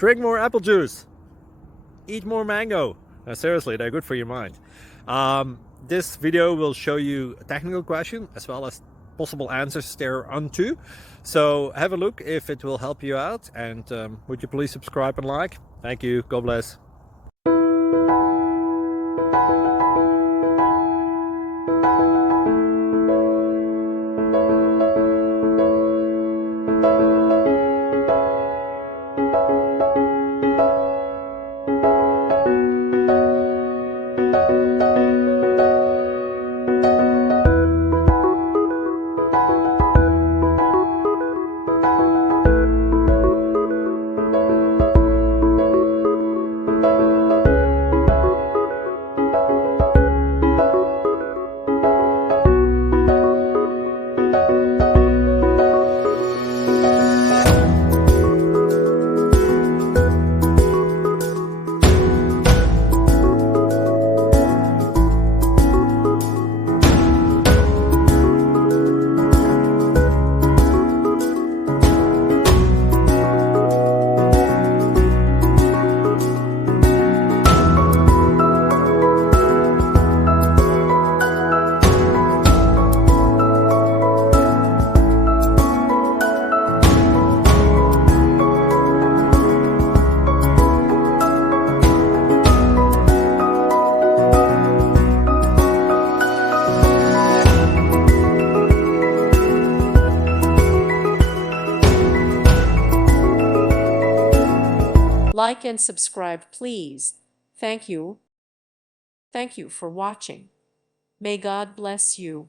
Drink more apple juice. Eat more mango. Seriously, they're good for your mind. This video will show you a technical question as well as possible answers thereunto. So have a look if it will help you out, and would you please subscribe and like? Thank you. God bless. Like and subscribe, please. Thank you. Thank you for watching. May God bless you.